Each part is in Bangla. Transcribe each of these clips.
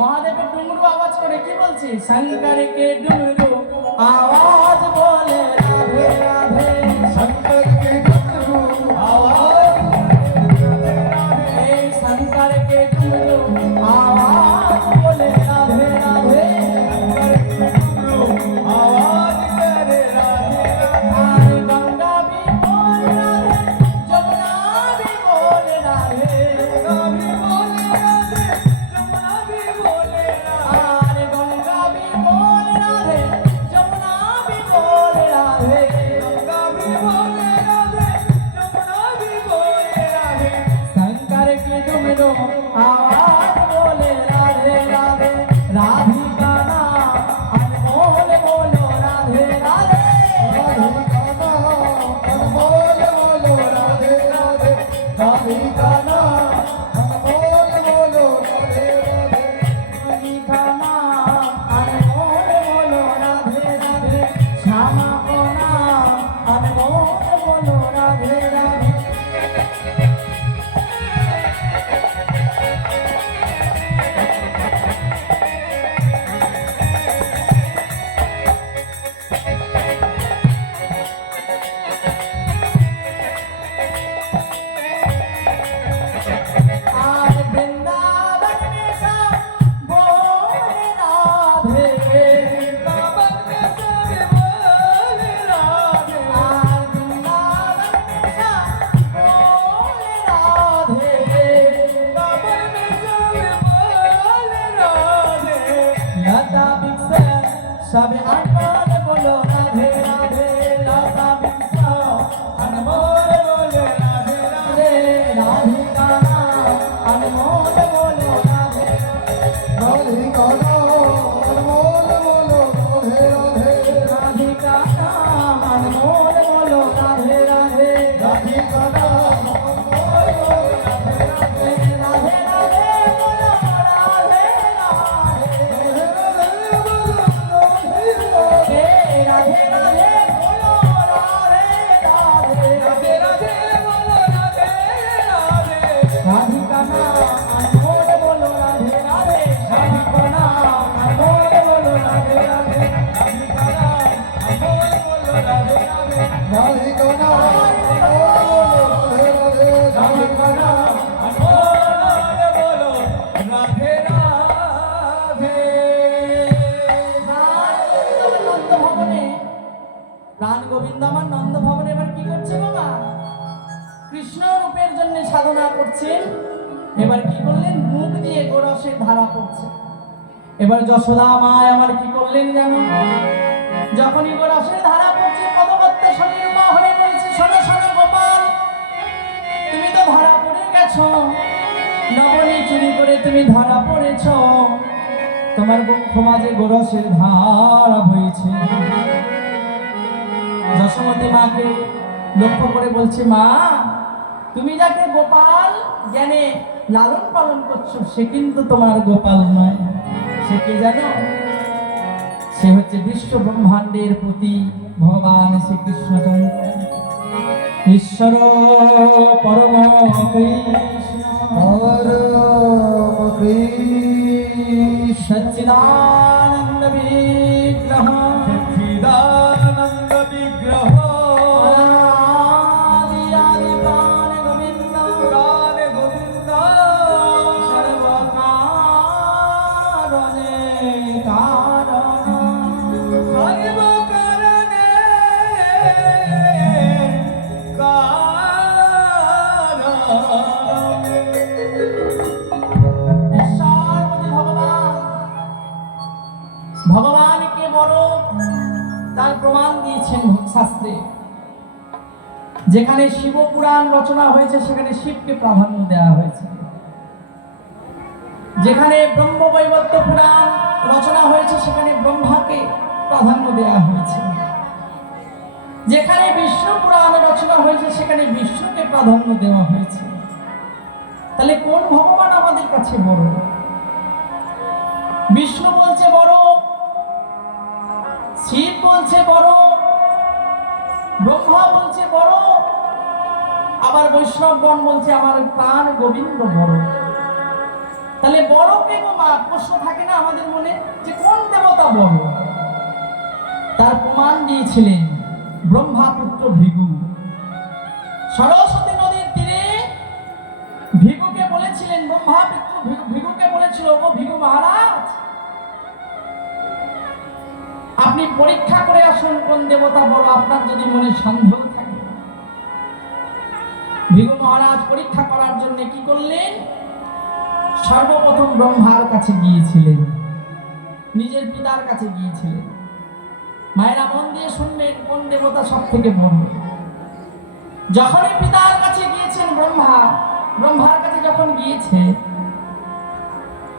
महादेव डुमरू आवाज करे की बोलছি शंकर के डुमरू आवाज बोले राधे राधे शंकर के डुमरू आवाज बोले राधे शंकर के डुमरू आवाज बोले राधे राधे शंकर के डुमरू आवाज करे राधे राधे गंगा भी बोल राधे जमुना भी बोल राधे गंगा भी बोल राधे जमुना भी बोल राधे गंगा भी बोल राधे जमुना भी बोल राधे गंगा भी बोल राधे जमुना भी बोल राधे शंकर के डुमरू आवाज बोले राधे राधे राधिका नाम अनमोल बोलो राधे राधे राधिका नाम अनमोल बोलो राधे राधे राधिका नाम अनमोल बोलो राधे राधे राधिका नाम अनमोल बोलो राधे राधे श्यामा को नाम अनमोल बोलो राधे राधे आज वृंदावन में सब बोले राधे वृंदावन में सब बोले राधे आज वृंदावन में सब बोले राधे वृंदावन में सब बोले राधे लता वृक्ष सब अनमोल बोलो राधे राधे लता वृक्ष अनमोल बोलो राधे राधे राधिका नाम अनमोल बोलो राधे राधिका नाम अनमोल बोलो राधे राधे राधिका नाम अनमोल बोलो राधे राधे राधिका नाम अनमोल बोलो राधे राधे राधे राधे बोलो राधे राधे राधे राधे बोलो राधे राधे राधे राधे बोलो राधे राधे राधिका नाम अनमोल बोलो राधे राधे राधिका नाम अनमोल बोलो राधे राधे राधिका नाम अनमोल बोलो राधे राधे राधिका नाम अनमोल बोलो राधे राधे राधिका नाम अनमोल बोलो राधे राधे नंद भवने প্রাণ গোবিন্দ আমার নন্দ ভবনে এবার কি করছে বাবা কৃষ্ণ রূপের জন্য সাধনা করছেন এবার কি করলেন মুখ দিয়ে গোরসের ধারা পড়ছে এবার যশোদা মা আমার কি করলেন জানো যখনই গোরসের ধারা পড়ছে পদপদ্ম শরীর মা হয়ে বলছে শোনো শোনো গোপাল তুমি তো ধরা পড়ে গেছো নবনী চুরি করে তুমি ধরা পড়েছো তোমার বক্ষ মাঝে গোরসের ধারা বইছে যশোমতী মাকে লক্ষ্য করে বলছে মা তুমি যাকে গোপাল জ্ঞানে লালন পালন করছো সে কিন্তু তোমার গোপাল নয় সে কে জানো সে হচ্ছে বিশ্ব ব্রহ্মাণ্ডের প্রতি ভগবান শ্রীকৃষ্ণচন্দ্র ঈশ্বর পরম কৃষ্ণ পরম কৃষ্ণ সচ্চিদানন্দ বিগ্রহ সচ্চিদানন্দ বিগ্রহ আদি আদি প্রাণ গোবিন্দ প্রাণ গোবিন্দ সর্বকারণে কারণ সর্বকারণে কারণ ঈশ্বর ভগবান ভগবানকে বড় তার প্রমাণ দিয়েছেন শাস্ত্রে যেখানে শিব পুরাণ রচনা হয়েছে সেখানে শিবকে প্রাধান্য দেওয়া হয়েছে, যেখানে ব্রহ্মবৈবর্ত পুরাণ রচনা হয়েছে সেখানে ব্রহ্মাকে প্রাধান্য দেওয়া হয়েছে, যেখানে বিষ্ণু পুরাণ রচনা হয়েছে সেখানে বিষ্ণুকে প্রাধান্য দেওয়া হয়েছে। তাহলে কোন ভগবান আমাদের কাছে বড়? বিষ্ণু বলছে বড়, শিব বলছে বড়, ব্রহ্মা বলছে বড়, আবার বৈষ্ণবগণ বলছে আমার প্রাণ গোবিন্দ বড়। তাহলে বড় কে গো মা? প্রশ্ন থাকে না আমাদের মনে যে কোন দেবতা বড়? তার প্রমাণ দিয়েছিলেন ব্রহ্মাপুত্র ভৃগু। সরস্বতী নদীর তীরে ভৃগুকে বলেছিলেন, ব্রহ্মাপুত্র ভৃগুকে বলেছিল, ও ভৃগু মহারাজ, আপনি পরীক্ষা করে আসুন কোন দেবতা বড়, আপনার যদি মনে সন্দেহ থাকে। ভৃগু মহারাজ পরীক্ষা করার জন্য কি করলেন? সর্বপ্রথম ব্রহ্মার কাছে গিয়েছিলেন, নিজের পিতার কাছে গিয়েছিলেন। মায়েরা মন দিয়ে শুনবেন কোন দেবতা সব থেকে বড়। যখনই পিতার কাছে গিয়েছেন ব্রহ্মার কাছে যখন গিয়েছে,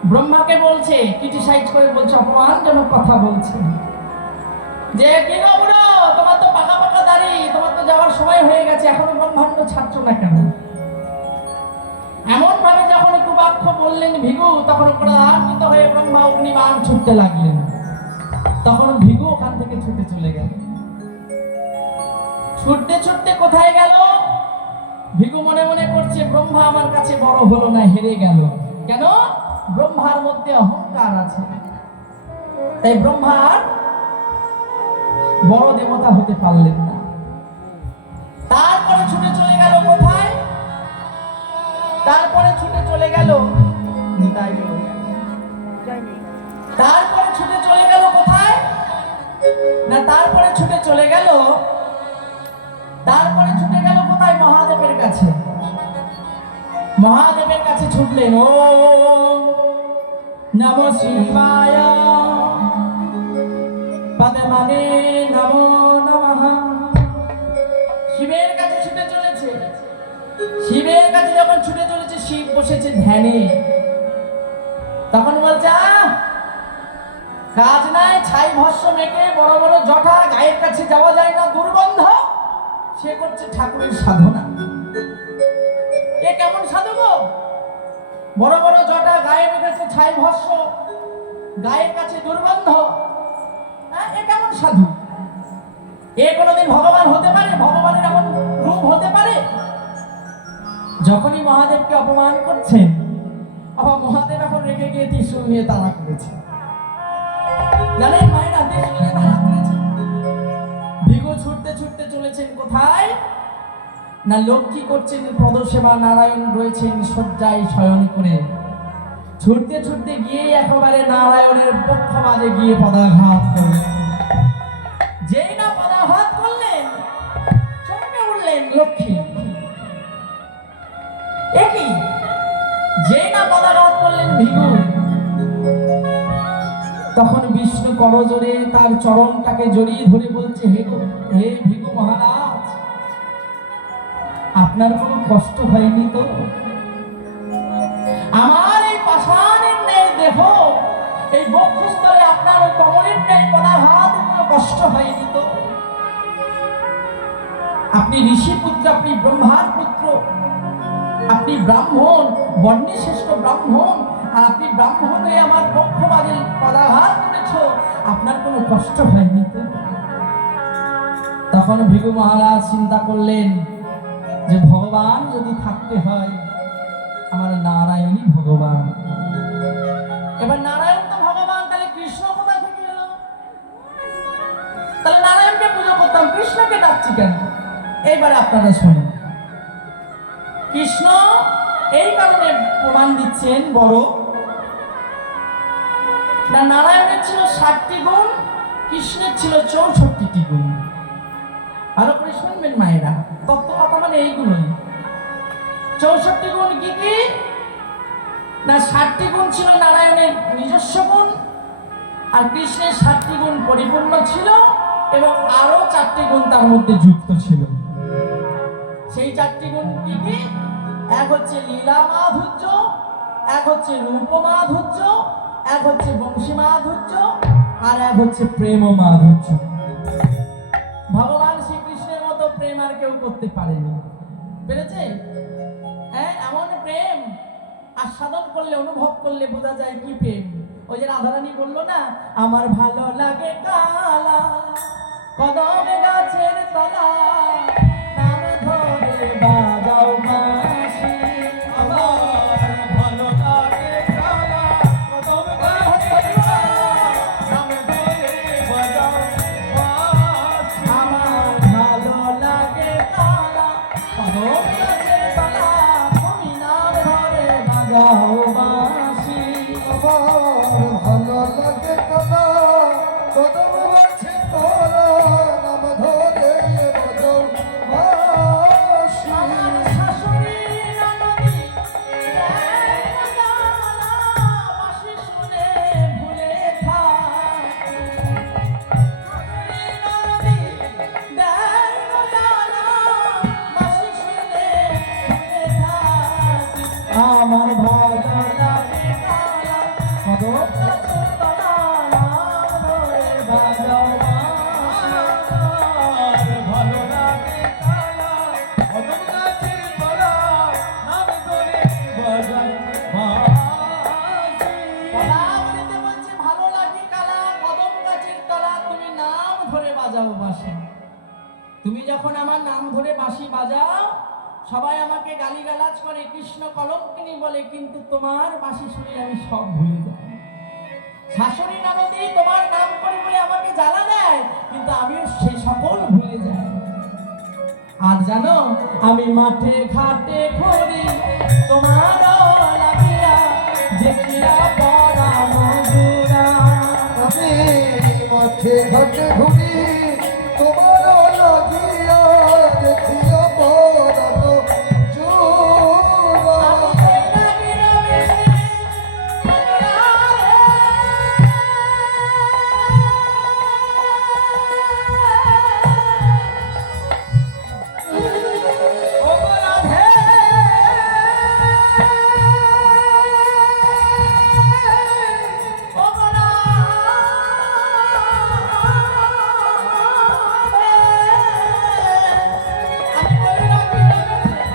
ব্রহ্মাকে বলছে, ক্রিটিসাইজ করে বলছে, অপমানজনক কথা বলছে যে কি গো বুড়ো, তোমার তো পাকা পাকা দাড়ি, তোমার তো যাওয়ার সময় হয়ে গেছে, এখনো ব্রহ্মাণ্ড ছাড়ছো না কেন? এমন ভাবে যখন একটু বাক্য বললেন ভৃগু, তখন ক্রোধান্বিত হয়ে ব্রহ্মা অগ্নিবাণ ছুটতে লাগলেন। তখন ভৃগু ওখান থেকে ছুটে চলে গেল। ছুটতে ছুটতে কোথায় গেল? ভৃগু মনে মনে করছে ব্রহ্মা আমার কাছে বড় হলো না, হেরে গেল। কেন? ব্রহ্মার মধ্যে অহংকার আছে, তাই ব্রহ্মার বড় দেবতা হতে পারলেন না। তারপরে ছুটে চলে গেল কোথায়? তারপরে ছুটে চলে গেল তারপরে ছুটে চলে গেল কোথায় না? তারপরে ছুটে চলে গেল কোথায়? মহাদেবের কাছে। মহাদেবের কাছে ছুটলেন, ও নমঃ শিবায় পদ্মনে নমো নমঃ। শিবের কাছে ছুটে চলেছে। শিবের কাছে যখন ছুটে চলেছে, শিব বসেছে ধ্যানে। তখন বলছে, কাজ নাই, ছাই ভস্য মেখে বড় বড় জটা, গায়ের কাছে যাওয়া যায় না, দুর্গন্ধ। সে করছে ঠাকুরের সাধনা। এ কেমন সাধু গো? বড় বড় জটা, গায়ে মেখেছে ছাই ভস্য, গায়ের কাছে দুর্গন্ধ। এ কেমন সাধু? এ কোনোদিন ভগবান হতে পারে? ভগবানের এমন রূপ হতে পারে? যখনই মহাদেবকে অপমান করছেন, আবার মহাদেব এখন রেগে গিয়ে ত্রিশূল নিয়ে তাড়া করেছে। জানেন মায়েরা, ত্রিশূল নিয়ে তাড়া করেছে। ভৃগু ছুটতে ছুটতে চলেছেন কোথায় না? লক্ষ্মী করছেন পদসেবা, নারায়ণ রয়েছেন শয্যায় শয়ন করে। ছুটতে ছুটতে গিয়ে একেবারে নারায়ণের পক্ষ মাঝে গিয়ে পদাঘাত করলেন। যেই না পদাঘাত করলেন, চমকে উঠলেন লক্ষ্মী। একই যেই না পদাঘাত করলেন ভৃগু, তখন বিষ্ণু করজোরে তার চরণটাকে জড়িয়ে ধরে বলছে, হে ভৃগু মহারাজ, আপনার কোনো কষ্ট হয়নি তো? আমার এই পাষাণের ন্যায় দেহ, এই বক্ষস্থলে আপনার ওই কমলের ন্যায় পদাঘাত, কোনো কষ্ট হয়নি তো? আপনি ঋষি পুত্র, আপনি ব্রহ্মার পুত্র, আপনি ব্রাহ্মণ, বর্ণে শ্রেষ্ঠ ব্রাহ্মণ, আর আপনি ব্রাহ্মণ হয়ে আমার পক্ষ মাঝে পদাঘাত করেছ, আপনার কোনো কষ্ট হয়নি তো? তখন ভৃগু মহারাজ চিন্তা করলেন যে ভগবান যদি থাকতে হয়, আমার নারায়ণই ভগবান। এবার নারায়ণ তো ভগবান, তাহলে কৃষ্ণ কোথা থেকে এলো? তাহলে নারায়ণকে পুজো করতাম, কৃষ্ণকে ডাকছি কেন? এইবারে আপনারা শুনুন। কৃষ্ণ এই কারণে প্রমাণ দিচ্ছেন বড় না, নারায়ণের ছিল 60টি গুণ, কৃষ্ণের ছিল 64টি গুণ। ভালো করে শুনবেন মায়েরা, তত্ত্ব কথা মানে এইগুলোই। 64 গুণ কি কি না? 60টি গুণ ছিল নারায়ণের নিজস্ব গুণ, আর কৃষ্ণের 60টি গুণ পরিপূর্ণ ছিল, এবং আরো 4টি গুণ তার মধ্যে যুক্ত ছিল। সেই চারটি গুণ কি কি? এক হচ্ছে লীলা মাধুর্য, এক হচ্ছে রূপ মাধুর্য, এক হচ্ছে বংশী মাধুর্য, আর এক হচ্ছে প্রেম মাধুর্য। ভগবান শ্রীকৃষ্ণের মতো প্রেম আর কেউ করতে পারেনি। পেরেছে? হ্যাঁ, এমন প্রেম আস্বাদন করলে, অনুভব করলে বোঝা যায় কি প্রেম। ওই যে রাধারানী বললো না, আমার ভালো লাগে কালা কদমে গাছের তলা, নাম ধরে বাজাও বাঁশি। আমার ভালো লাগে কালা কদমে গাছের তলা, নাম ধরে বাজাও বাঁশি। আমার ভালো লাগে কালা কদমে গাছের তলা, তুমি নাম ধরে বাজাও বাঁশি। আমার ভালো লাগে কালা কদম গাছের তলা, নাম ধরে বাজাও বাঁশি। আমার শাশুড়ি ননদি দেয় না জ্বালা, বাঁশি শুনে ভুলে থাকি। শাশুড়ি ননদি দেয় না জ্বালা, বাঁশি শুনে ভুলে থাকি। আমার ভালো লাগে কালা কদম গাছের তলা, নাম ধরে বাজাও বাঁশি। আমার ভালো লাগে কালা কদম গাছের তলা, নাম ধরে বাজাও বাঁশি। পদাবলীতে বলছে ভালো লাগে কালা কদম গাছের তলা, তুমি নাম ধরে বাজাও বাঁশি। তুমি যখন আমার নাম ধরে বাঁশি বাজাও, সবাই আমাকে গালিগালাজ করে, কৃষ্ণ কলঙ্কিনী বলে, কিন্তু তোমার বাঁশি শুনে আমি সব ভুলে যাই। শাশুড়ি ননদি তোমার নাম করে বলে আমাকে জ্বালা দেয়, কিন্তু আমিও সেই সকল ভুলে যাই। আর জানো, আমি মাঠে ঘাটে ঘুরি তোমার লাগিয়া, দেখিয়া পড়া মধুরা। আমি মাঠে ঘাটে ঘুরি তোমার লাগিয়া, দেখিয়া পরানো জোড়া। আমি বৈরাগীর বেশে ও রাধে, ও আমি বৈরাগীর বেশে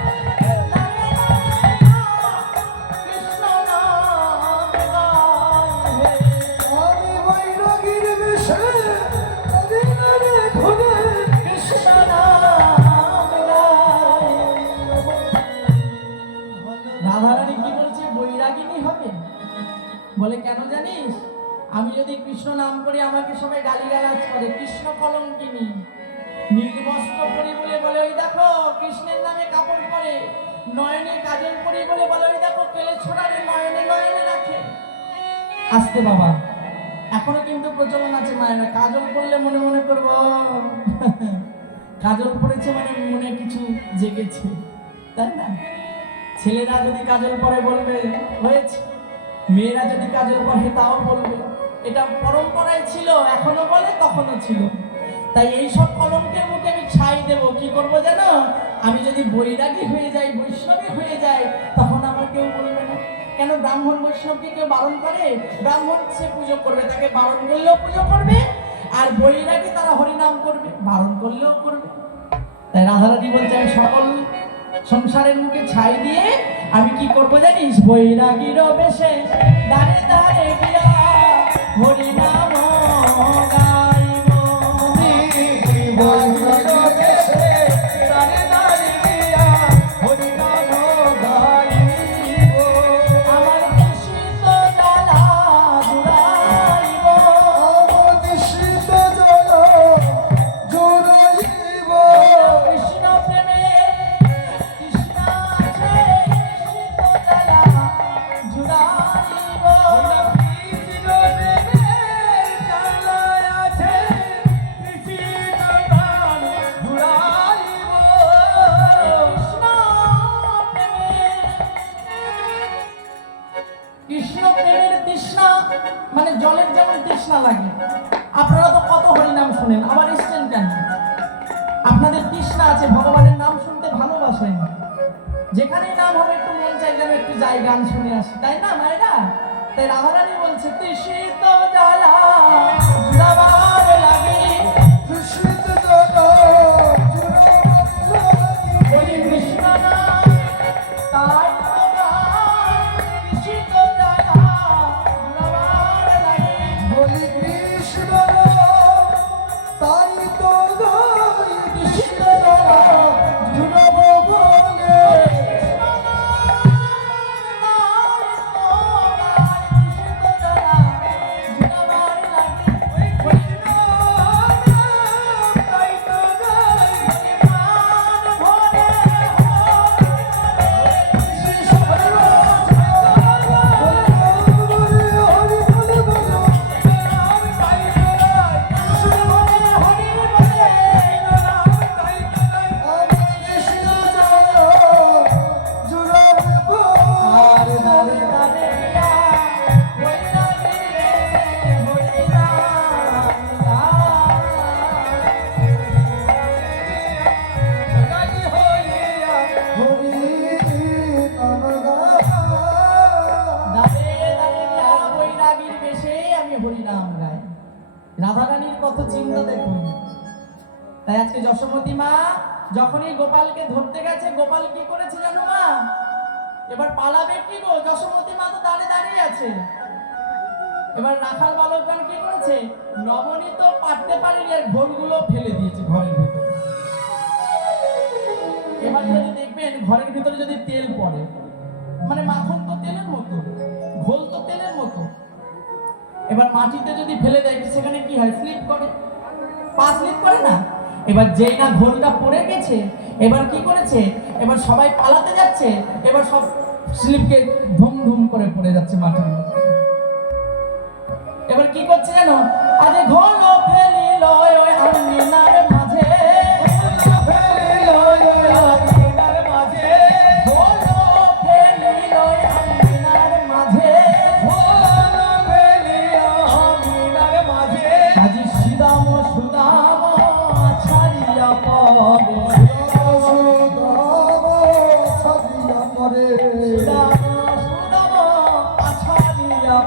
কৃষ্ণ নাম গাই। আমি বৈরাগীর বেশে নদীনারে ঘুরে কৃষ্ণ নাম গাই। রাধারানী কি বলছে? বৈরাগিনী হবে। বলে কেন জানিস? আমি যদি কৃষ্ণ নাম করি আমাকে সবাই গালিগালাজ করে, কৃষ্ণ কলঙ্কিনী। নীলবস্ত্র পরি বলে বলে ওই দেখো কৃষ্ণের নামে কাপড় পরে, নয়নে কাজল পরি বলে বলে ওই দেখো কেলে ছোড়ারে নয়নে নয়নে রাখে। আস্তে বাবা, এখনো কিন্তু প্রচলন আছে মায়েরা, কাজল পরলে মনে মনে করবো কাজল পরেছে মানে মনে কিছু জেগেছে, তাই না? ছেলেরা যদি কাজল পরে বলবে হয়েছে, মেয়েরা যদি কাজল পরে তাও বলবে। এটা পরম্পরায় ছিল, এখনো বলে, তখনও ছিল। তাই এই সব কলঙ্কের মুখে আমি ছাই দেব। কি করব জানো? আমি যদি বৈরাগী হয়ে যাই, বৈষ্ণবী হয়ে যাই, তখন আমার কেউ বলবে না। কেন? ব্রাহ্মণ বৈষ্ণবকে কেউ বারণ করে? ব্রাহ্মণ সে পুজো করবে, তাকে বারণ করলেও পুজো করবে, আর বৈরাগী তারা হরিনাম করবে, বারণ করলেও করবে। তাই রাধারানী বলছে আমি সকল সংসারের মুখে ছাই দিয়ে আমি কি করব জানিস? বৈরাগীর বেশে দাঁড়ে দাঁড়ে গিয়া হরিনাম গাইব। বৈরাগীর বেশে দাঁড়ে দাঁড়ে গিয়া হরিনাম গাইব। আমার তৃষিত জ্বালা জুড়াইব, আমার তৃষিত জ্বালা জুড়াইব। কৃষ্ণ প্রেমে কৃষ্ণ আছে, তৃষিত জ্বালা জুড়াইব। কৃষ্ণ প্রেমের জ্বালা আছে, তৃষিত জ্বালা জুড়াইব। কৃষ্ণ প্রেমের তৃষ্ণা মানে জলের যেমন তৃষ্ণা লাগে। আপনারা তো কত হরিনাম শুনেন, আবার এসছেন কেন? আপনাদের তৃষ্ণা আছে, ভগবানের নাম শুনতে ভালোবাসেন, যেখানে নাম হবে একটু মন চাইলে আমি একটু যাই গান শুনে আসি, তাই না মায়েরা? তাই রাধারানী বলছে তৃষিত জ্বালা জুড়াবার লাগে, তৃষিত জ্বালা জুড়াবার লাগি। বলি কৃষ্ণ নাম তাই তো গান, তৃষিত জ্বালা জুড়াবার লাগে। বলি কৃষ্ণ তাই তো গাই, কৃষ্ণ জুড়াব বলে। রাধারানীর কত চিন্তা দেখুন। তাই আজকে যশোমতী মা যখনই গোপালকে ধরতে গেছে, গোপাল কি করেছে জানো মা? এবার পালাবে কি গো, যশোমতী মা তো দাঁড়িয়ে দাঁড়িয়ে আছে। এবার রাখাল বালকগণ কি করেছে, নবনীত পারতে পারেনি, আর ঘোলগুলো ফেলে দিয়েছে ঘরের ভিতরে। এবার যদি দেখবেন ঘরের ভিতরে যদি তেল পড়ে, মানে মাখন তো তেলের মতো, ঘোল তো তেলের মতো, এবার মাটিতে যদি ফেলে দেয় সেখানে কি হয়, স্লিপ করে, পা স্লিপ করে না। এবার যেই না ঘোলটা পড়ে গেছে, এবার কি করেছে, এবার সবাই পালাতে যাচ্ছে, এবার সব স্লিপকে ধুম ধুম করে পড়ে যাচ্ছে মাটির মধ্যে। এবার কি করছে জানো, আজ ঘোল ফেলিল ওই আঙিনার মাঝে, ফেলিল ওই আঙিনার মাঝে, ঘোল ফেলিল ওই আঙিনার মাঝে, ঘোল ফেলিল আঙিনার মাঝে। আজি শ্রীরাম সুদাম ছাড়িয়া পড়ে, ছাড়িয়া পড়ে, শ্রীরাম সুদাম ছাড়িয়া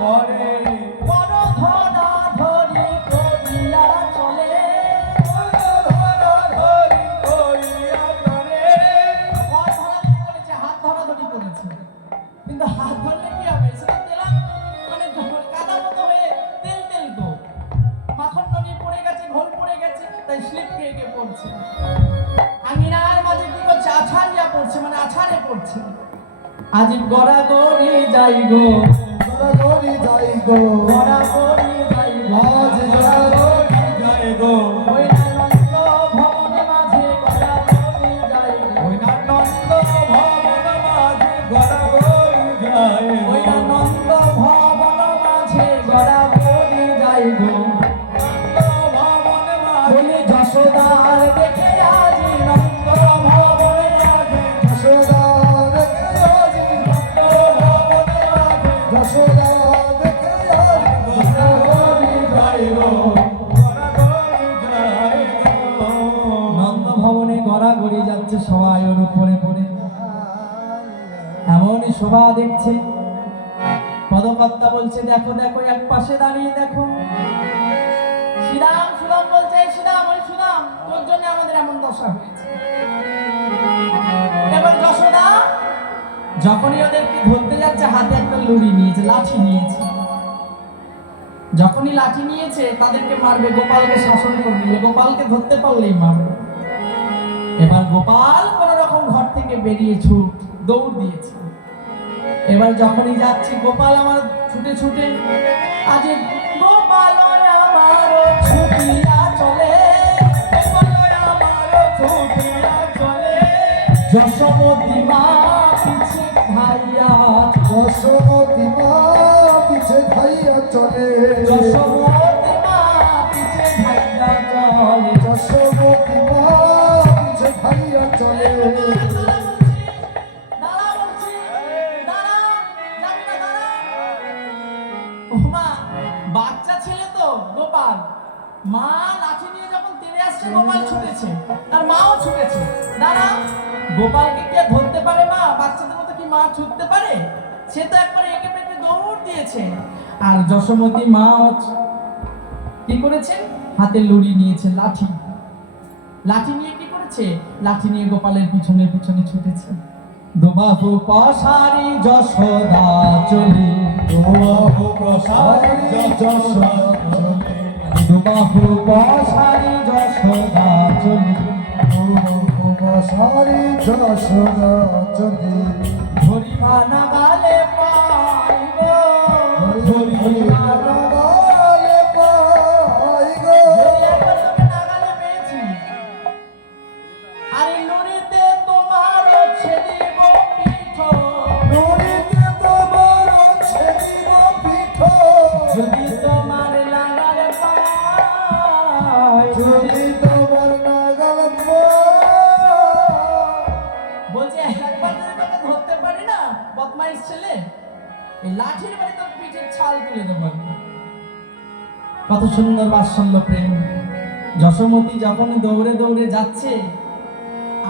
পড়ে, বড় ধরা ধরি করিয়া চলে। হাত ধরাধরি করেছে, কিন্তু হাত ধরলে কি হবে, সেটা তেলা মানে কাদা মতো হয়ে তেল তেল তো, মাখন ননি পড়ে গেছে, ঘোল পড়ে গেছে, তাই স্লিপ খেয়ে গিয়ে পড়ছে। আঙিনার মাঝে কি করছে, আছাড়িয়া পড়ছে, মানে আছাড়ে পড়ছে। আজ গড়া গড়ি যাই গো, গড়ি যাই গো, গড়া গড়ি যাই গো, আজ গড়ি যাই গো। ওই নন্দ ভবন মাঝে গড়া গড়ি যাই গো, ওই নন্দ ভবন মাঝে গড়ি যাই গো, ওই নন্দ ভবন মাঝে গড়া গড়ি যাই গো। ভবন মাঝে বলি যশোদার দেখে আজ নন্দ ভবনে আগে, যশোদা দেখে আজ নন্দ ভবন মাঝে, যশোদা দেখে আজ গড়ি যাই গো, গড়ি যাই গো। নন্দ ভবনে গড়াগড়ি যাচ্ছে সবাই ওর উপরে পড়ে, এমনই শোভা দেখছে। পদকর্তা বলছে দেখো দেখো, এক পাশে দাঁড়িয়ে দেখো, শ্রীরাম সুদাম বলছে, এই সুদাম, ওই সুদাম, তোর জন্য আমাদের এমন দশা হয়েছে। এবার যশোদা যখনই ওদেরকে ধরতে যাচ্ছে, হাতে একটা লড়ি নিয়েছে, লাঠি নিয়েছে। যখনই লাঠি নিয়েছে তাদেরকে মারবে, গোপালকে শাসন করবে, গোপালকে ধরতে পারলেই মারবে। এবার গোপাল কোন রকম ঘর থেকে বেরিয়ে দৌড় দিয়েছে। এবার যখনই যাচ্ছে গোপাল আমার ছুটে ছুটে, আজ গোপাল আমার ছুটিয়া চলে, গোপাল আমার ছুটিয়া চলে, যশোমতী মা পিছে ধাইয়া, যশোমতী মা পিছে ধাইয়া চলে, যশোমতী মা পিছে ধাইয়া চলে, যশোমতী মা পিছে ধাইয়া চলে। বাচ্চা ছেলে তো গোপাল, মা লাঠি নিয়ে যখন গোপালকে কি আর ধরতে পারে মা? বাচ্চাদের মতো কি মা ছুটতে পারে? সে তো একবার এঁকে পেঁকে দৌড় দিয়েছে। আর যশোমতী মা কি করেছেন? হাতে লড়ি নিয়েছে, লাঠি। লাঠি নিয়ে কি করেছে? লাঠি নিয়ে গোপালের পিছনে পিছনে ছুটেছে। দোবাহু পসারি যশোদা চলে, দোবাহু প্রসারী যশোদা চলে, দোবাহু পসারি যশোদা চলে, দোবাহু প্রসারী যশোদা চলে। ধরিবা নাগালে পাইব, ধরিবা নাগালে পাইব। একবার তোকে নাগালে পেয়েছি। আর এই লড়িতে তোমার ছেড়িব পিঠ, নদীতে তোমার ছেড়িব পিঠ, যদি তোমার লাগালে পাই। যদি তোমার নাগাল পাই। বলছে একবার যদি তোকে ধরতে পারি না বদমাইশ ছেলে, এই লাঠির বাড়ি তোর পিঠের ছাল তুলে দেবো আমি। কত সুন্দর বাৎসল্য প্রেম। যশোমতী যখন দৌড়ে দৌড়ে যাচ্ছে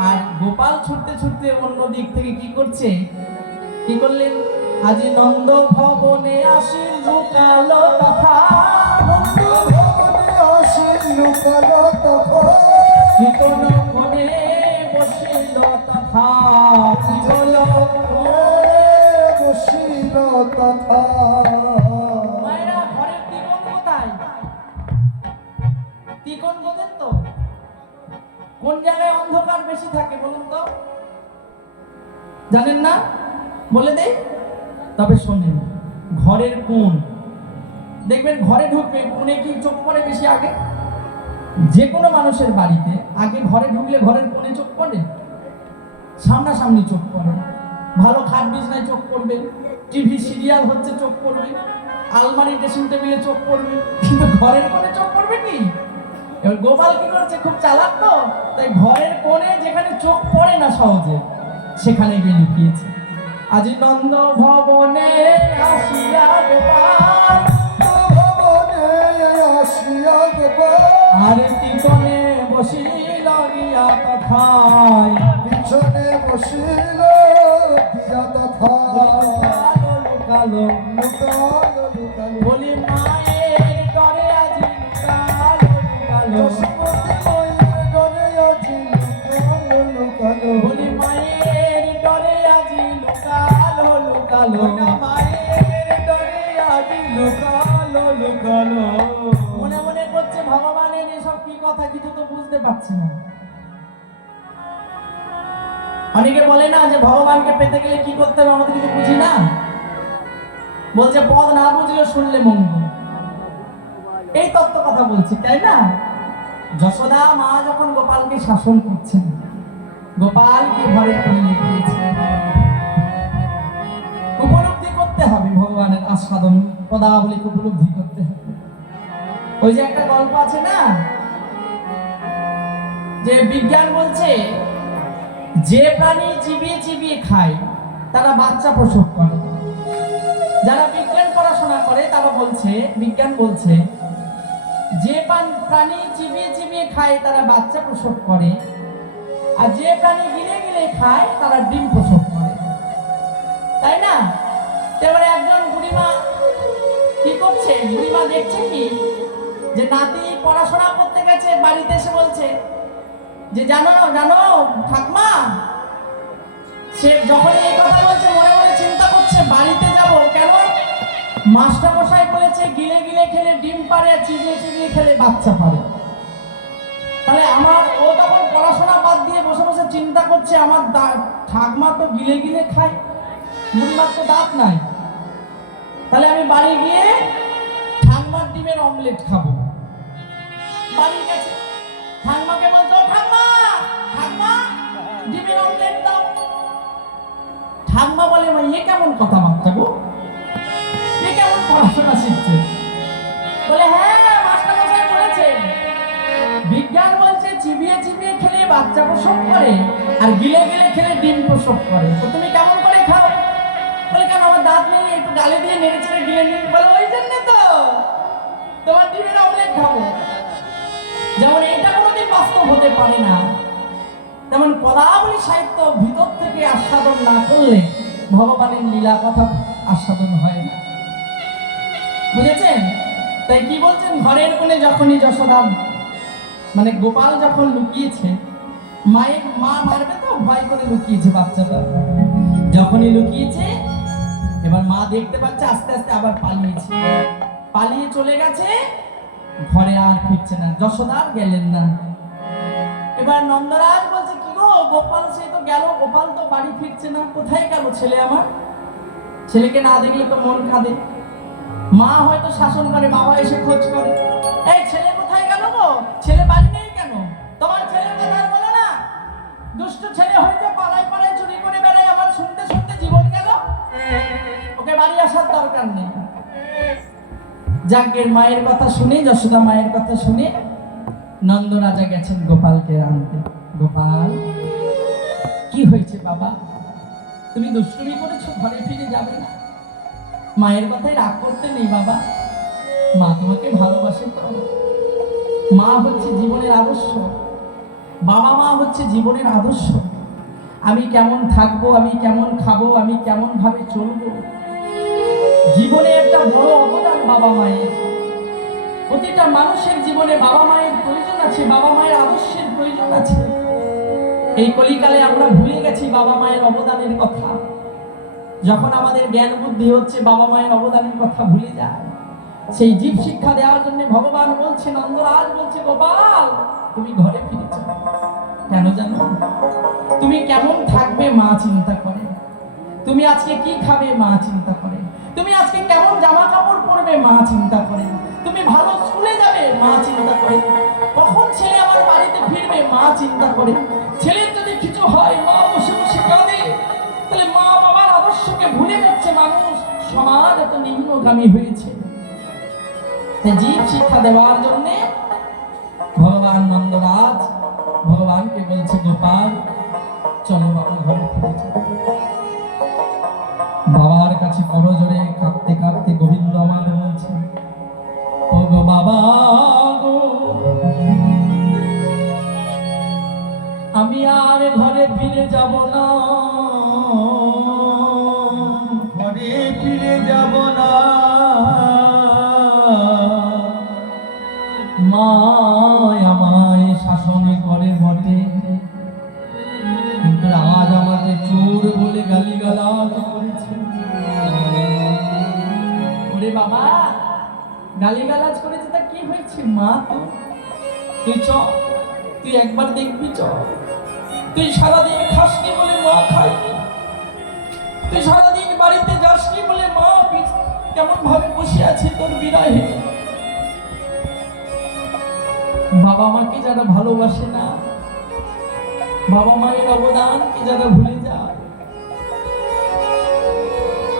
আর গোপাল ছুটতে ছুটতে অন্য দিক থেকে কি করছে? কি করলেন? আজি নন্দ ভবনে আসি লুকালো তথা, নন্দ ভবনে আসি লুকালো তথা, চিতন কোণে বসিল তথা, চিতন বসিল তথা। মায়েরা ঘরের তিকোন কোথায়? তিকোন বোঝেন তো? কোন জায়গায় অন্ধকার বেশি থাকে বলুন তো? জানেন না? বলে দেই, তবে শোনেন। ঘরের কোণ, দেখবেন ঘরে ঢুকবে কোণে কি চোখ পড়ে বেশি আগে? যে কোনো মানুষের বাড়িতে আগে ঘরে ঢুকলে ঘরের কোণে চোখ পড়ে, সামনাসামনি চোখ পড়ে। ভালো খাট বিছনায় চোখ পড়বে, টিভি সিরিয়াল হচ্ছে চোখ পড়বে, আলমারি ড্রেসিং টেবিলে চোখ পড়বে, কিন্তু ঘরের কোণে চোখ পড়বে কি? এবার গোপাল কি করেছে? খুব চালাক তো, তাই ঘরের কোণে যেখানে চোখ পড়ে না সহজে সেখানে গিয়ে লুকিয়েছে। আজি নন্দ ভবনে আসিয়া গোপাল, ভবনে আসিয়া গোপাল, আরে তিকনে বসিল গিয়া তথায়, পিছনে বসিল দিয়া তথা। লুকালো লুকালো, লুকালো লুকালো, বলি মায়ের ডরে আজি লুকালো লুকালো, যশোমতী মায়ের ডরে আজি লুকালো লুকালো। বলি মায়ের ডরে আজি লুকালো লুকালো, মায়ের ডরে আজি লুকালো লুকালো। মনে মনে করছে ভগবানের এসব কি কথা, কিছু তো বুঝতে পারছি না। অনেকে বলে না যে ভগবানকে পেতে গেলে কি করতে হবে, আমরা তো কিছু বুঝি না। বলছে পদ না বুঝলে শুনলে মঙ্গল, এই তত্ত্ব কথা বলছি, তাই না? যশোদা মা যখন গোপালকে শাসন করছেন, গোপালকে ঘরে করে লিখিয়েছে। উপলব্ধি করতে হবে ভগবানের আস্বাদন, পদাবলীকে উপলব্ধি করতে হবে। ওই যে একটা গল্প আছে না, যে বিজ্ঞান বলছে যে প্রাণী চিবিয়ে চিবিয়ে খায় তারা বাচ্চা প্রসব করে। যারা বিজ্ঞান পড়াশোনা করে তারা বলছে, বিজ্ঞান বলছে যে প্রাণী চিবিয়ে চিবিয়ে খায় তারা বাচ্চা প্রসব করে, আর যে প্রাণী গিলে গিলে খায় তারা ডিম প্রসব করে, তাই না? এবারে একজন বুড়িমা কি করছে? বুড়িমা দেখছে কি যে নাতি পড়াশোনা করতে গেছে, বাড়িতে এসে বলছে যে জানো জানো ঠাকমা, সে যখন এই কথা বলছে মনে মনে চিন্তা করছে বাড়িতে যাব কেন? মাস্টার মশাই বলেছে গিলে গিলে খেলে ডিম পারে, চিবিয়ে চিবিয়ে খেলে বাচ্চা পারে। তাহলে আমার, ও তখন পড়াশোনা বাদ দিয়ে বসে বসে চিন্তা করছে আমার ঠাকমা তো গিলে গিলে খায়, বুড়িমার তো দাঁত নাই, তাহলে আমি বাড়ি গিয়ে ঠাকমার ডিমের অমলেট খাবো। বাড়ি গেছে, ঠাকমাকে বলছো ঠাকমা, ঠাকমা ডিমের অমলেট দাও। ঠাকমা বলে মা এ কেমন কথাবার্তা গো, এ কেমন পড়াশোনা শিখছে? বলে হ্যাঁ মাস্টার মশাই বলেছে বিজ্ঞান বলছে চিবিয়ে চিবিয়ে খেলে বাচ্চা প্রসব করে আর গিলে গিলে খেলে ডিম প্রসব করে, তো তুমি কেমন করে খাও? বলে কেন আমার দাঁত নেই, একটু গালে দিয়ে নেড়ে চেড়ে গিলে নিই। বলে ওই জন্য তো তোমার ডিমের অমলেট খাবো। যেমন এটা কোনোদিন বাস্তব হতে পারে না, যেমন পদাবলী সাহিত্য ভিতর থেকে আস্বাদন না করলে ভগবানের লীলা কথা আস্বাদন হয় না, বুঝেছেন? তাই কি বলছেন, ঘরের কোণে যখনই যশোদা মানে গোপাল যখন লুকিয়েছে, মায়ের মা মারবে তো ভয় করে লুকিয়েছে বাচ্চাটা, যখনই লুকিয়েছে এবার মা দেখতে পাচ্ছে আস্তে আস্তে আবার পালিয়েছে, পালিয়ে চলে গেছে, ঘরে আর ফিরছে না, যশোদা আর গেলেন না। এবার নন্দরাজ বলছে কি গো, গোপাল সে তো গেল, গোপাল তো বাড়ি ফিরছে না, কোথায় গেল ছেলে আমার? ছেলেকে না দেখলে তো মন কাঁদে, মা হয়তো শাসন করে, বাবা এসে খোঁজ করে, এই ছেলে কোথায় গেল গো, ছেলে বাড়ি নেই কেন? তোমার ছেলের কথা বলো না, দুষ্ট ছেলে হয়েছে, পাড়ায় পাড়ায় চুরি করে বেড়ায়, আমার শুনতে শুনতে জীবন গেল, ওকে বাড়ি আসার দরকার নেই। যাজ্ঞের মায়ের কথা শুনে, যশোদা মায়ের কথা শুনে নন্দ রাজা গেছেন গোপালকে আনতে। গোপাল, কি হয়েছে বাবা, তুমি দুষ্টুমি করেছো, ঘরে ফিরে যাবে না? মায়ের কথায় রাগ করতে নেই বাবা, মা তোমাকে ভালোবাসে তো, মা হচ্ছে জীবনের আদর্শ, বাবা মা হচ্ছে জীবনের আদর্শ। আমি কেমন থাকবো, আমি কেমন খাবো, আমি কেমন ভাবে চলবো, জীবনে একটা বড় অবদান বাবা মায়ের। প্রতিটা মানুষের জীবনে বাবা মায়ের প্রয়োজন আছে, বাবা মায়ের আদর্শের প্রয়োজন আছে। এই কলিকালে আমরা ভুলে গেছি বাবা মায়ের অবদানের কথা, যখন আমাদের জ্ঞান বুদ্ধি হচ্ছে বাবা মায়ের অবদানের কথা ভুলে যায়। সেই জীব শিক্ষা দেওয়ার জন্য ভগবান বলছে, নন্দরাজ বলছে গোপাল তুমি ঘরে ফিরে যাও। কেন জানো? তুমি কেমন থাকবে মা চিন্তা করে, তুমি আজকে কি খাবে মা চিন্তা করে, তুমি আজকে কেমন জামা কাপড় পরবে মা চিন্তা করে, তুমি ভালো স্কুলে যাবে মা চিন্তা করে, কখন ছেলে আমার বাড়িতে ফিরবে মা চিন্তা করে। ছেলের যদি কিছু হয় মা বসে বসে কাঁদে, তাহলে মা বাবার আদর্শকে ভুলে যাচ্ছে মানুষ, সমাজ এত নিম্নগামী হয়েছে। জীব শিক্ষা দেওয়ার জন্য ভগবান নন্দরাজ ভগবানকে বলছে, গোপাল চলো বাবা ঘরে ফিরে যাও। বাবার কাছে বড় জোরে কাঁদতে কাঁদতে গোবিন্দ আমার বলছে, ও গো বাবা গো, আমি আর ঘরে ফিরে যাব না, ঘরে ফিরে যাব না, মা আমায় শাসন করে বটে, কিন্তু আজ আমাকে চোর বলে গালিগালাজ করেছে। ওরে বাবা, গালিগালাজ করেছে তা কি হয়েছে মা, তুই চ, তুই একবার দেখবি চ, তুই সারাদিন খাসনি বলে মা খাইনি, তুই সারাদিন বাড়িতে যাসনি বলে মা কেমন ভাবে বসে আছে তোর বিরহে। বাবা মাকে যারা ভালোবাসে না, বাবা মায়ের অবদানকে যারা ভুলে যায়,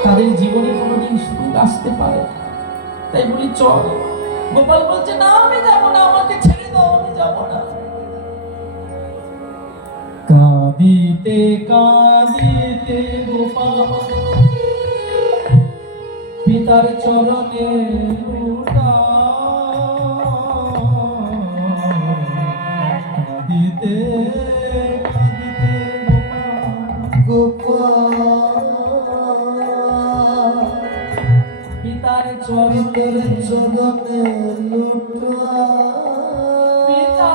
তাদের জীবনে কোনোদিন সুখ আসতে পারে। তাই বলি চল। গোপাল বলছে না আমি যাবো না, আমাকে ছেড়ে দাও, আমি যাবো না। কাঁদিতে কাঁদিতে গোপাল পিতার চরণে লুটা, কাঁদিতে কাঁদিতে গোপাল পিতার চরণে লুটা, পিতা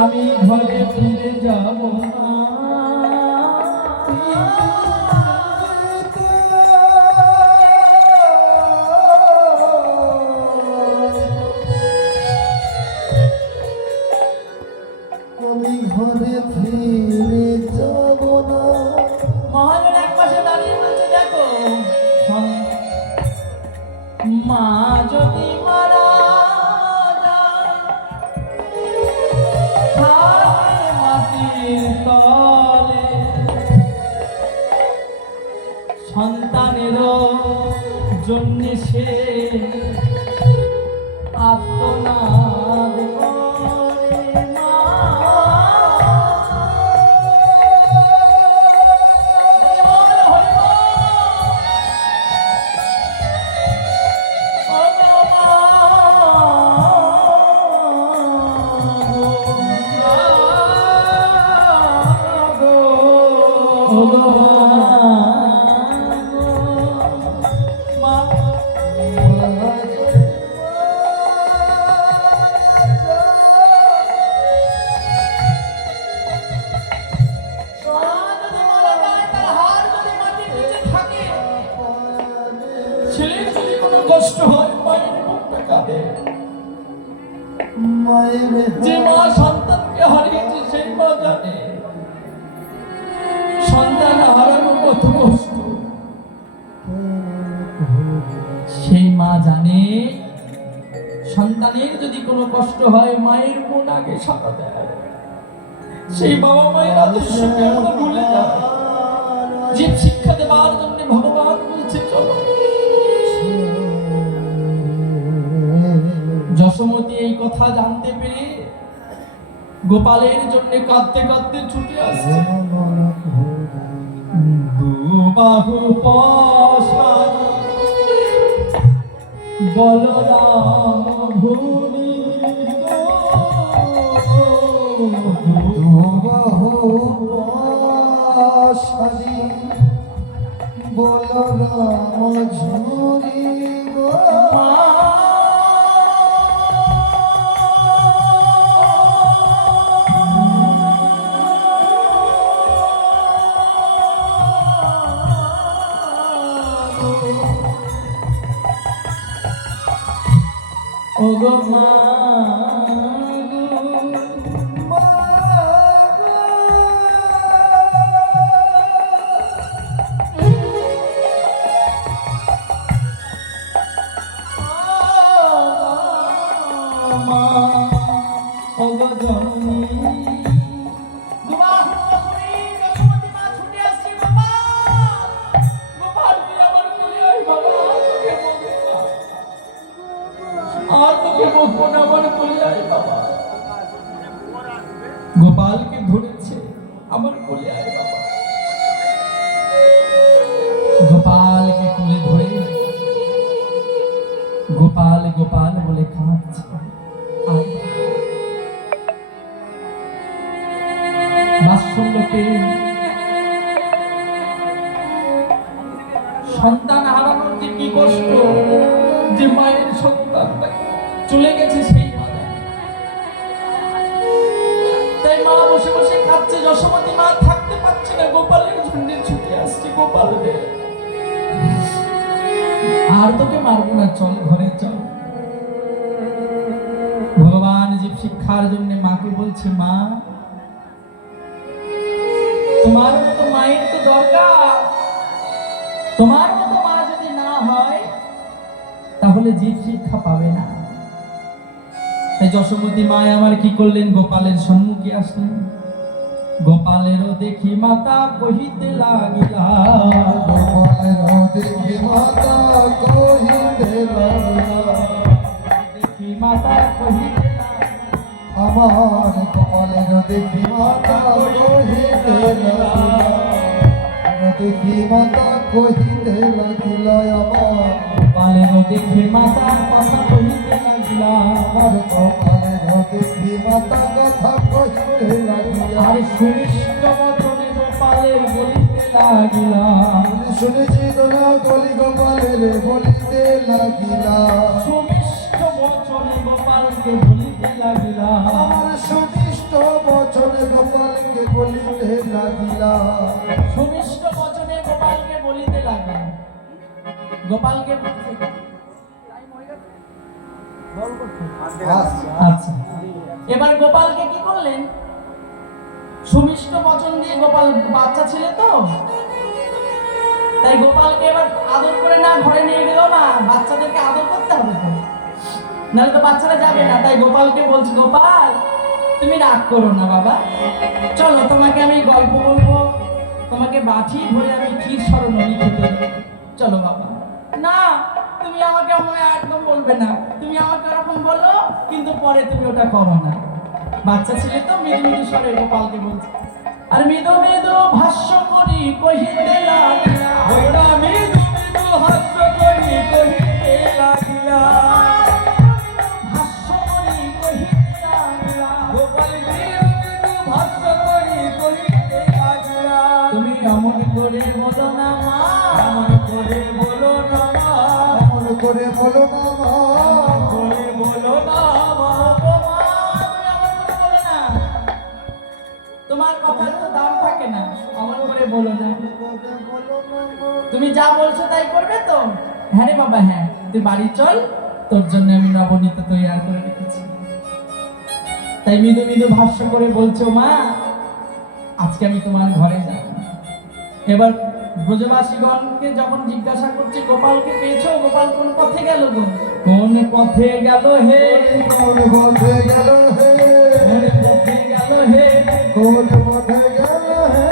আমি ঘরে ফিরে যাব না, আমি ঘরে ফিরে যাব না। মহাজন এক পাশে দাঁড়িয়ে বলছে, দেখো মা যদি মারা মাটির তলে, সন্তানের জন্য সে আত্মনাদ করে মা। ও বাবা যে মা সন্তানকে হারিয়েছে সেই মা জানে সন্তান হারানো কত কষ্ট। সেই মা জানে সন্তানের যদি কোনো কষ্ট হয় মায়ের মন আগে সাড়া দেয়। সেই বাবা মায়ের আদর্শকে আমরা ভুলে যাই। জীব শিক্ষা দেওয়ার জন্য ভগবান বলছে চলো। যশোমতী এই কথা জানতে পেরে গোপালের জন্য কাঁদতে কাঁদতে ছুটে আসছে। দুবাহু পাশানি বলরাম ভুনি দুবাহু পাশানি বলরাম ঝুরি গো ওগো মা ওগো জননী গোপালকে ধরেছে আমার কোলে আয় বাবা। গোপালকে কোলে ধরে গোপাল গোপাল বলে কাঁদছে। বাৎসল্যকে সন্তান হারানোর যে কি কষ্ট, যে মায়ের সন্তান চলে গেছে সেই তাই মা বসে বসে কাঁদছে। যশোমতী মা থাকতে পারছে না, গোপালের জন্য ছুটে আসছে। গোপাল রে আর তোকে মারবো না, চল ঘরে চল। ভগবান জীব শিক্ষার জন্য মাকে বলছে মা তোমার মতো মায়ের তো দরকার। তোমার মতো মা যদি না হয় তাহলে জীব শিক্ষা পাবে না। যশোমতী মা আমার কি করলেন, গোপালের সম্মুখে আসলেন। গোপালেরও দেখি মাতা কহিতে লাগিলা, গোপালেরও দেখি মাতা কহিতে লাগিলা, দেখি মাতা কহিতে আমার গোপালেরও দেখি মাতা কহিতে লাগিলা, দেখি মাতা কহিতে লাগিলা, আমার গোপালেরও দেখি মাতার কথা কহিতে লাগিলা, আমার গোপালেরও দেখি মাতা কথা কহিতে লাগিলা। আর সুমিষ্ট বচনে গোপালের বলিতে লাগিলা, শুনেছি তোরা কলি গোপালের বলিতে লাগিলা, সুমিষ্ট বচনে গোপালকে বলিতে লাগিলা, আমার সুমিষ্ট বচনে গোপালকে বলিতে লাগিলা। সুমিষ্ট বচনে গোপালকে বলিতে লাগিলা। গোপালকে আচ্ছা, এবার গোপালকে কি করলেন, সুমিষ্ট বচন দিয়ে, গোপাল বাচ্চা ছেলে তো, তাই গোপালকে এবার আদর করে না ঘরে নিয়ে গেল না, বাচ্চাদেরকে আদর করতে হবে তো, নাহলে তো বাচ্চারা যাবে না। তাই গোপালকে বলছি গোপাল তুমি রাগ করো না বাবা, চলো তোমাকে আমি গল্প বলবো, তোমাকে বাটি ভরে আমি ক্ষীর সরণি খেতে দেবো, চলো বাবা। না তুমি আমাকে একদম বলবে না, তুমি আমাকে ওরকম বলো কিন্তু পরে তুমি ওটা করো না। বাচ্চা ছেলে তো মৃদু মৃদু স্বরে গোপালকে বলছে, আর মৃদু মৃদু ভাষ্য করি কহিতে লাগিলা, ওরা মৃদু মৃদু হাস্য করি কহিতে লাগিলা, ভাষ্য করি কহিতে লাগিলা, গোপাল মৃদু মৃদু হাস্য করি কহিতে লাগিলা। তুমি অমন করে বলো না মা, এমন করে বলো না মা, এমন করে বলো না মা, এমন করে বলো না মা, ও মা, তুমি অমন করে বলো না, তোমার কথার তো দাম থাকে না, অমন করে বলো না। তুমি যা বলছো তাই করবে তো? হ্যাঁ রে বাবা হ্যাঁ, তুই বাড়ি চল, তোর জন্য আমি নবনীত তৈরি করে রেখেছি। তাই মৃদু মৃদু ভাষ্য করে বলছো, মা আজকে আমি তোমার ঘরে যাব। এবার ব্রজবাসীগণকে যখন জিজ্ঞাসা করছে গোপালকে পেয়েছো, গোপাল কোন পথে গেল গো? কোন পথে গেল হে? কোন পথে গেল হে? কোন পথে গেল হে? কোন পথে গেল হে?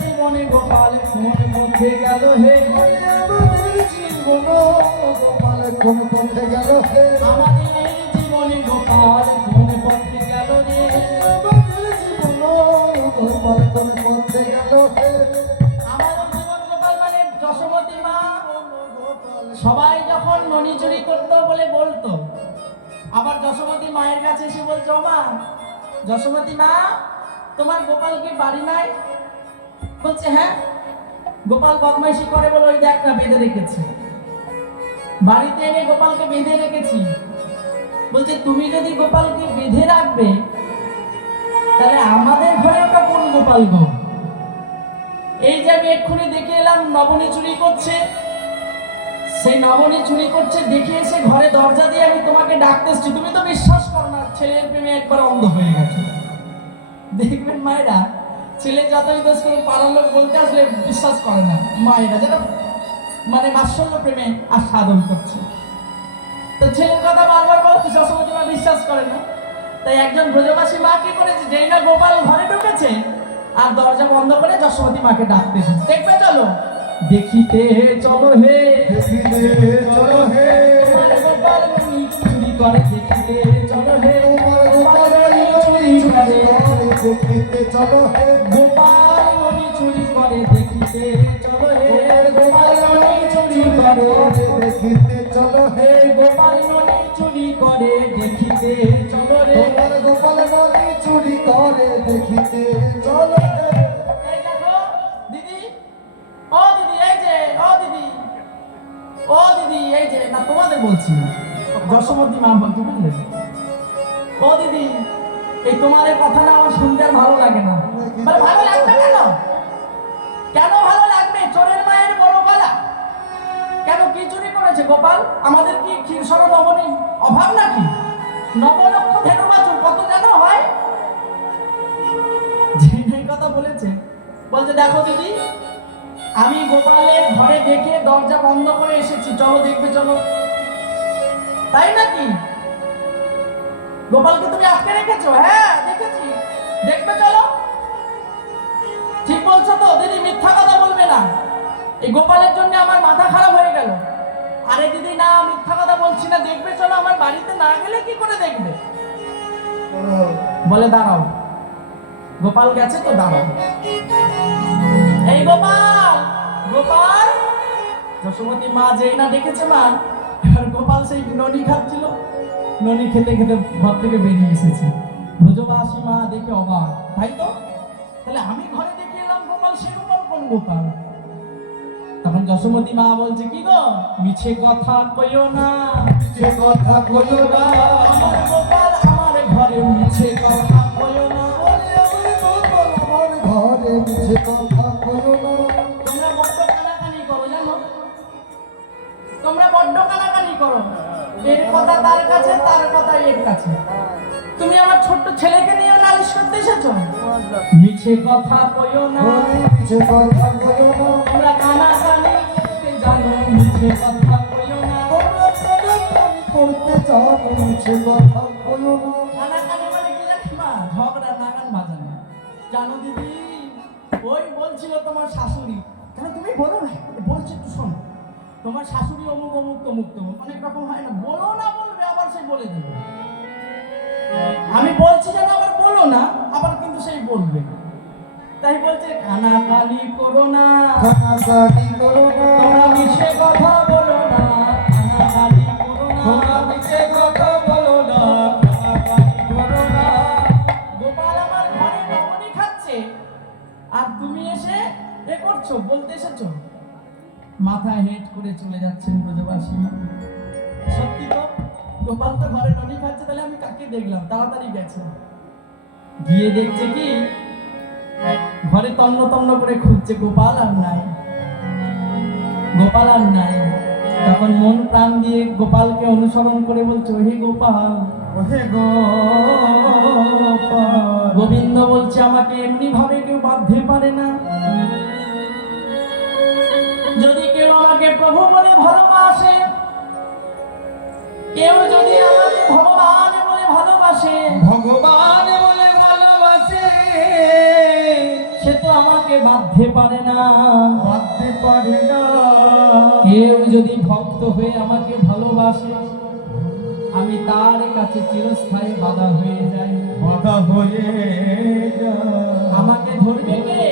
জীবনে গোপাল কোন পথে গেল হে? আমাদের জীবন গোপাল কোন পথে গেল হে? আমাদের জীবনে গোপাল কোন পথে গেল রে? আমাদের জীবন গোপাল কোন পথে গেল হে? আমাদের জীবন গোপাল মানে যশোমতী মা। সবাই যখন ননি চুরি করতো বলে বলতো, আবার যশোমতী মায়ের কাছে এসে বলছে, ও মা যশোমতী মা, তোমার গোপাল কি বাড়ি নাই? বলছে হ্যাঁ, গোপাল বদমাইশি করে বলে ওই দেখ না বেঁধে রেখেছি, বাড়িতে এনে গোপালকে বেঁধে রেখেছি। বলছে তুমি যদি গোপালকে বেঁধে রাখবে তাহলে আমাদের ঘরে ওটা কোন গোপাল গো? এই যে আমি এক্ষুনি দেখে এলাম নবনী চুরি করছে, সেই নবনী চুরি করছে দেখে এসে ঘরে দরজা দিয়ে আমি তোমাকে ডাকতে এসেছি, তুমি তো বিশ্বাস করো না, ছেলের প্রেমে একবার অন্ধ হয়ে গেছে। দেখবেন মায়েরা, ছেলে যতই দোষ করে পাড়ার লোক বলতে আসলে বিশ্বাস করে না, মায়েরা যেটা মানে বাৎসল্য প্রেমে আস্বাদন করছে। তো ছেলের কথা বারবার বলতে যশোমতী মা বিশ্বাস করে না। তাই একজন ব্রজবাসী মা কি করেছে, যেই না গোপাল ঘরে ঢুকেছে আর দরজা বন্ধ করে যশোমতী মাকে ডাকতে এসেছে, দেখবে চলো, দেখিতে চলো হে, দেখিতে চলো হে, তোমার গোপাল চুরি করে, দেখিতে চলো হে, তোমার গোপাল চুরি করে, দেখিতে চলো হে, গোপাল মনি চুরি করে, দেখিতে চলো হে, গোপাল মনি চুরি করে, দেখিতে চলো হে, গোপাল মনি চুরি করে, দেখিতে চলো রে। তোমার গোপাল মনি চুরি করে, দেখিতে চলো হে। এই দেখো দিদি, ও দিদি, এই যে ও দিদি, ও দিদি, এই যে না তোমাদের বলছি, যশোমতী মা বলতে বুঝলে? ও দিদি, এই তোমাদের কথা না আমার শুনতে আর ভালো লাগে না। মানে ভালো লাগবে কেন? কেন ভালো লাগবে? চোরের মায়ের বড় গলা। কেন কি চুরি করেছে গোপাল? আমাদের কি ক্ষীরসর নবনী অভাব নাকি? নবলক্ষ ধেনু বাছুর কত জানো হয়? যে কথা বলেছে, বলছে দেখো দিদি, আমি গোপালের ঘরে দেখে দরজা বন্ধ করে এসেছি, চলো দেখবে চলো। তাই নাকি? গোপালকে তুমি আটকে রেখেছো? হ্যাঁ দেখেছি, দেখবে চলো। ঠিক বলছো তো দিদি, মিথ্যা কথা বলবে না। এই গোপালের জন্য আমার মাথা খারাপ হয়ে গেল। আরে দিদি না, মিথ্যা কথা বলছি না, দেখবে চলো। আমার বাড়িতে না গেলে কি করে দেখবে? বলে দাঁড়াও, গোপাল গেছে তো দাঁড়াও। এই গোপাল, গোপাল। যশোমতী মা যেই না দেখেছে মা, এবার গোপাল সেই ননি খাচ্ছিল, ননি খেতে খেতে ঘর থেকে বেরিয়ে এসেছে। ব্রজবাসী মা দেখে অবাক, তাই তো? তাহলে আমি ঘরে দেখে এলাম গোপাল, সে গোপাল কোন গোপাল? তখন যশোমতী মা বলছে, কি গো মিছে কথা কইও না, মিছে কথা কইও না, আমার গোপাল আমার ঘরে মিছে কথা কইও না। আমার গোপাল আমার ঘরে মিছে কথা কইও না। তোমরা বড্ড কানাকানি করো জানো, তোমরা বড্ড কানাকানি করো। এর কথা তার কাছে, তার কথা এর কাছে। তুমি আমার ছোট্ট ছেলেকে নিয়ে নালিশ করতে এসেছো? মিছে কথা কইও না, মিছে কথা কইও না, তোমরা কানাকানি করতে জানো, মিছে কথা কইও না। তোমরা কানাকানি করতে চাও, মিছে কথা কইও না। কানাকানি মানে কি জানিস মা? ঝগড়া, নাগান বাজানো। জানো দিদি, ওই বলছিল তোমার শাশুড়ি, কেন তুমি বলো না, বলছি একটু শোনো। তোমার শাশুড়ি অমুক অমুক তমুক তমুক, অনেক রকম হয় না, বলো না বলবে আবার সে বলে দেবে। আমি বলছি যেন আবার বলো না, আবার কিন্তু সেই বলবে। তাই বলছে কানাকানি করো না, কানাকানি করো না, তোমরা মিছে কথা বলো না, কানাকানি করো না, তোমরা মিছে কথা বলো না, কানাকানি করো না। গোপাল আমার ঘরে নবনী খাচ্ছে আর তুমি এসে এ করছো, বলতে এসেছো। মাথা হেট করে চলে যাচ্ছেন ব্রজবাসী। সত্যি তো, গোপাল তো ঘরে ননি খাচ্ছে, তাহলে আমি কাকে দেখলাম? তাড়াতাড়ি গেছে, গিয়ে দেখছে কি ঘরে তন্ন তন্ন করে খুঁজছে, গোপাল আর নাই, গোপাল আর নাই। তখন মন প্রাণ দিয়ে গোপালকে অনুসরণ করে বলছে, হে গোপাল। ওহে গোপাল, গোবিন্দ বলছে, আমাকে এমনি ভাবে কেউ বাঁধতে পারে না। যদি কেউ আমাকে প্রভু বলে ভালোবাসে, কেউ যদি আমাকে ভগবান বলে ভালোবাসে, ভগবান বলে ভালোবাসে, সে তো আমাকে বাঁধতে পারে না। বাঁধতে পারে না। কেউ যদি ভক্ত হয়ে আমাকে ভালোবাসে, আমি তার কাছে চিরস্থায়ী বাধা হয়ে যাই। বাধা হয়ে যায়। আমাকে ধরবে কে?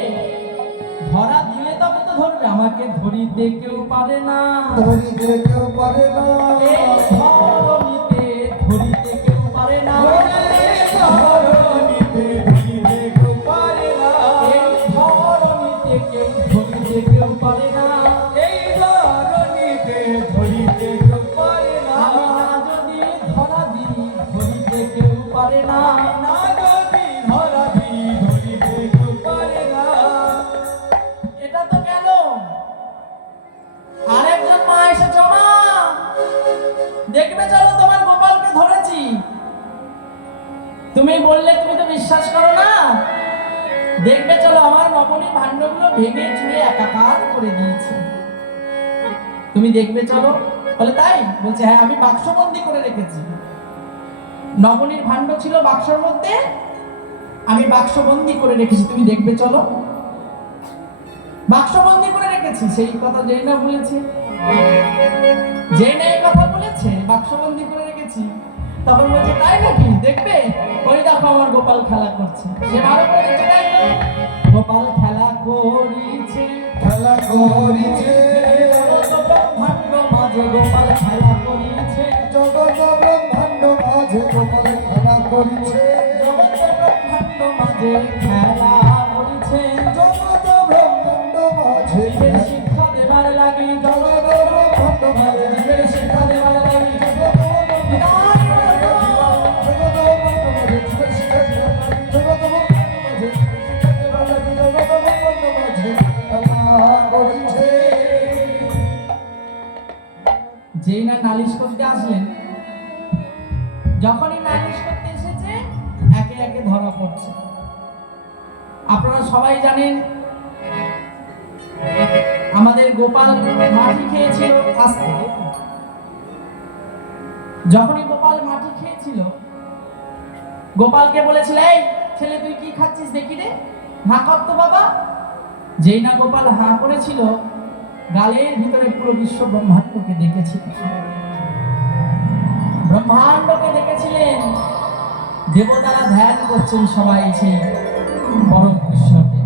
ধরা দিলে তবে তো ধরবে, আমাকে ধরিতে কেউ পারে না। ধরিতে কেউ পারে না। এই ধরণীতে ধরিতে কেউ পারে না। ধরণীতে ধরিতে কেউ পারে না। এই ধরণীতে কেউ ধরিতে কেউ পারে না। এই ধরণীতে ধরিতে কেউ পারে না। আমি না যদি ধরা দিই, ধরিতে কেউ পারে না। না যদি ধরা দিই, ধরিতে কেউ পারে না। এটা তো গেল। আরেকজন মা এসেছে, মা দেখবে চলো তোমার গোপালকে ধরেছি। তুমি বললে তুমি তো বিশ্বাস করো না, দেখবে চলো আমার নবনী ভাণ্ডগুলো ভেঙে চুরে একাকার করে দিয়েছে। তুমি দেখবে চলো। বলে তাই? বলছে হ্যাঁ, আমি বাক্সবন্দি করে রেখেছি। নবনীর ভাণ্ড ছিল বাক্সর মধ্যে, আমি বাক্সবন্দি করে রেখেছি, তুমি দেখবে চলো। বাক্সবন্দি করে রেখেছি, সেই কথা যেই না বলেছে, যেই না এই কথা বলেছে বাক্সবন্দি করে রেখেছি, তখন বলছে তাই নাকি, দেখবে? ওই দেখো আমার গোপাল খেলা করছে। সে ভালো করে দেখছে, তাই তো গোপাল খেলা করিছে, খেলা করিছে, ব্রহ্মাণ্ড মাঝে গোপাল খেলা করিছে, জগৎ ব্রহ্মাণ্ড মাঝে গোপাল খেলা করিছে, জগৎ ব্রহ্মাণ্ড মাঝে খেলা করিছে। জগৎ ব্রহ্মাণ্ড মাঝে জীবের শিক্ষা দেবার লাগি, জগৎ ব্রহ্মাণ্ড মাঝে জীবের শিক্ষা দেবার লাগি, যেই না নালিশ করতে আসলেন, যখনই নালিশ করতে এসেছে একে একে ধরা পড়ছে। আপনারা সবাই জানেন আমাদের গোপাল মাটি খেয়েছিল। আস্তে, যখনই গোপাল মাটি খেয়েছিল, গোপালকে বলেছিল, এই ছেলে তুই কি খাচ্ছিস দেখি রে, হাঁ কর তো বাবা। যেই না গোপাল হাঁ করেছিল, গালের ভিতরে পুরো বিশ্ব ব্রহ্মাণ্ডকে দেখেছিল। ব্রহ্মাণ্ডকে দেখেছিলেন, দেবতারা ধ্যান করছেন সবাই সেই পরম কৃষ্ণকে।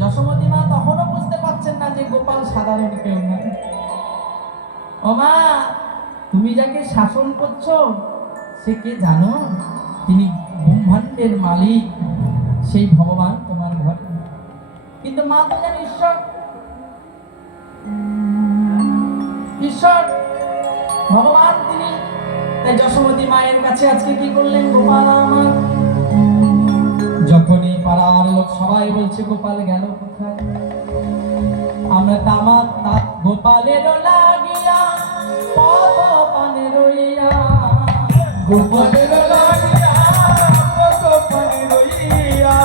যশোমতী মা তখনও বুঝতে পারছেন না যে গোপাল সাধারণ কেউ না। ও মা, তুমি যাকে শাসন করছো সে কে জানো? তিনি ব্রহ্মাণ্ডের মালিক, সেই ভগবান তোমার ঘরে। কিন্তু মা তো জানে ঈশ্বর, ঈশ্বর ভগবান তিনি। তাই যশোমতী মায়ের কাছে আজকে কি করলেন, গোপাল আমার। যখনই পাড়ার লোক সবাই বলছে গোপাল গেল কোথায়, আমরা তামাক তাক গোপালের লাগিয়া পথ পানে রইয়া, গোপালের লাগিয়া পথ পানে রইয়া,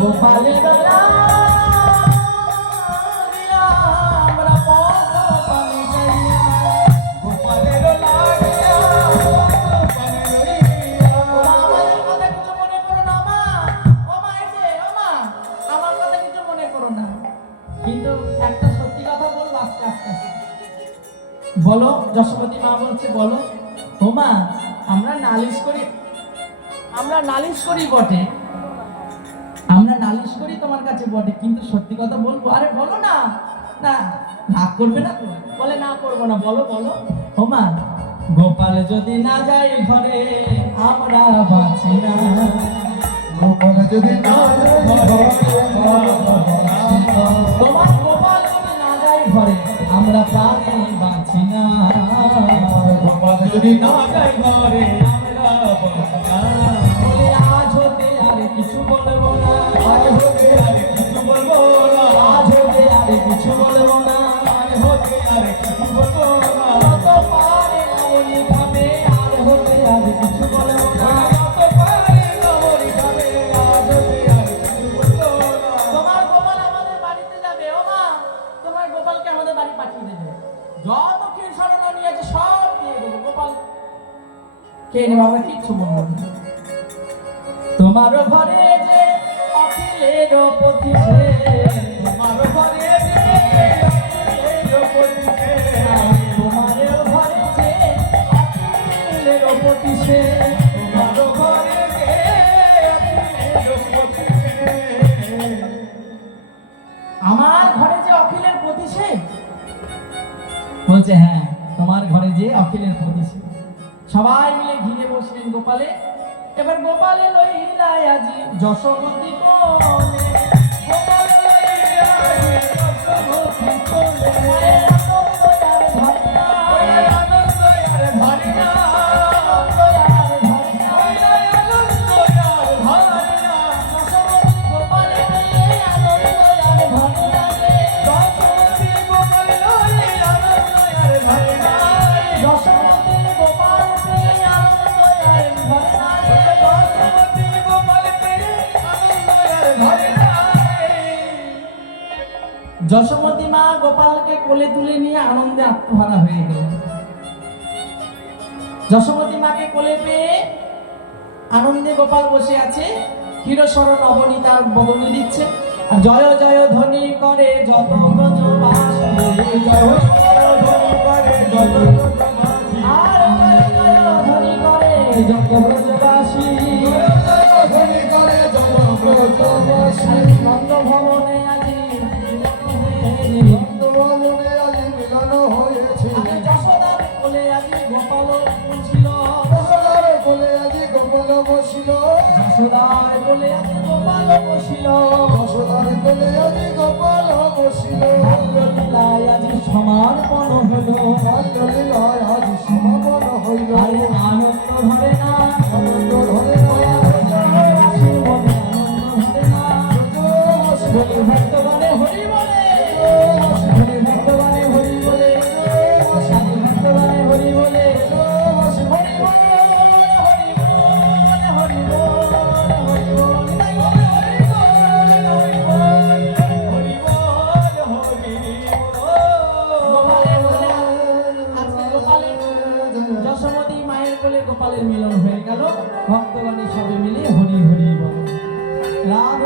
গোপালের লাগিয়া আমরা পথ পানে যাইয়া, গোপালের লাগিয়া পথ পানে রইয়া। আমাদের কথা কিছু মনে করো না মা। ও মা, এই যে ও মা, আমার কথা কিছু মনে করো না। কিন্তু একটা সত্যি কথা বলবো, আস্তে আস্তে বলো। যশোমতী মা বলছে, বলো। ও মা, আমরা নালিশ করি, আমরা নালিশ করি বটে, আমরা নালিশ করি তোমার কাছে বটে, কিন্তু সত্যি কথা বলবো। আরে বলো না, না রাগ করবে না তো? বলে না করবো না, বলো বলো। ও মা, গোপাল যদি না যায় ঘরে আমরা বাঁচি না, গোপাল যদি না যায় ঘরে, তোমার গোপাল যদি না যায় ঘরে আমরা প্রাণে বাঁচি না, গোপাল যদি না যায় ঘরে আমরা বাঁচি না। বলে আজ হতে আর কিছু বলবো না, আজ হতে আর কিছু বলবো না, আজ হতে আর কিছু বলবো না, আজ হতে আর কিছু বলবো কে নে বাবা কিচ্ছু বলবো না। তোমার ঘরে যে অখিলের পতি সে, তোমার ঘরে যে অখিলের পতি সে, তোমার ঘরে যে অখিলের পতি সে, তোমার ঘরে যে অখিলের পতি সে। আমার ঘরে যে অখিলের পতি সে বলছে হ্যাঁ তোমার ঘরে যে অখিলের পতি সে। সবাই মিলে ঘিরে বসলেন গোপালে। এবার গোপালে লইলাই আজি যশোমতী কোলে, গোপাল লইয়া যে যশোমতী কোলে, মায়ের আনন্দ আর ধর্ণা, আনন্দ আর ধারণা, আনন্দ আর ধর্ণা, আনন্দ আর ধারণা। যশোমতী গোপালে নিয়ে আনন্দ আর ধর্ণা রে, যশোমতী গোপাল লইয়া আনন্দ আর ধারণা, যশোমতী গোপাল পেয়ে আনন্দ আর ধর্ণা রে, যশোমতী গোপাল পেয়ে আনন্দ আর ধারণা। যশোমতী মা গোপালকে কোলে তুলে নিয়ে আনন্দে আত্মহারা হয়ে গেলেন। যশোমতী মাকে কোলে পেয়ে আনন্দে গোপাল বসে আছে, ক্ষীরসর নবনী তার বদলে দিচ্ছে আর জয় জয় ধ্বনি করে যত ব্রজবাসী, জয় জয় ধ্বনি করে যত ব্রজবাসী, আর জয় জয় ধ্বনি করে যত ব্রজবাসী, ধ্বনি করে যত ব্রজবাসী। নন্দ ভবনে আজি নন্দবনে আজি মিলন হয়েছে, যশোদার কোলে আজি গোপাল বসিল, যশোদার কোলে আজি গোপাল বসিল, যশোদার কোলে আজি গোপাল বসিল, যশোদার কোলে আজি গোপাল বসিল। বাল্যলীলায় আজি সমর্পণ হলো, বাল্যলীলায় আজি সমাপন হইল, আরে আনন্দ ধরে না, আনন্দ ধরে না, ব্রজবাসীর মনে আনন্দ ধরে না, বলি ভক্তগণে হরি বলে, হরি ভক্তগণে হরি বলে, সাধু ভক্তগণে হরি বলে, হরি বল, হরি বল, হরি বল, হরি বল, তাই বলে হরি বল, হরি বল। হরি বল হরি গোপালের বল। কোলে আজকে গোপালের যশোমতী মায়ের কোলে গোপালের মিলন হয়ে গেল। ভক্তগণে সবে মিলে হরি হরি বলে। রাধে